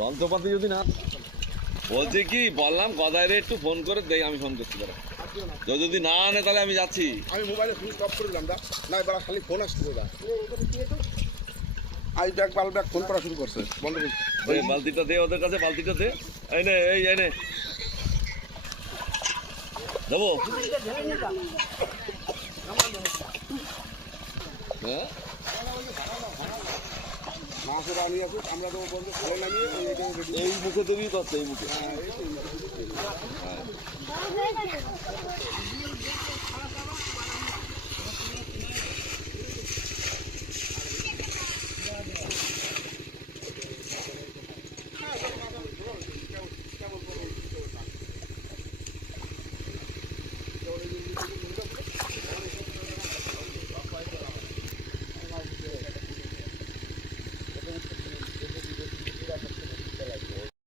যন্ত্রপাতি যদি না বলছি কি বললাম গদাইরে একটু ফোন করে দেই, আমি ফোন করছি দাদা। যদি না আনে তাহলে আমি যাচ্ছি। আমি মোবাইলে সুইচ অফ করে দিলাম দা, না এবার খালি ফোন আসছে দাদা। আই ব্যাগ পাল ব্যাগ ফোন করা শুরু করছে, বন্ধ করছে। ওই বালতিটা দে ওদের কাছে, বালতিটা দে। এই নে, এই নে দেবো। হ্যাঁ মাছের আনি আসুক, আমরা তো বন্ধু ভালো লাগিয়ে এই মুখে দেবি করতে, এই মুখে।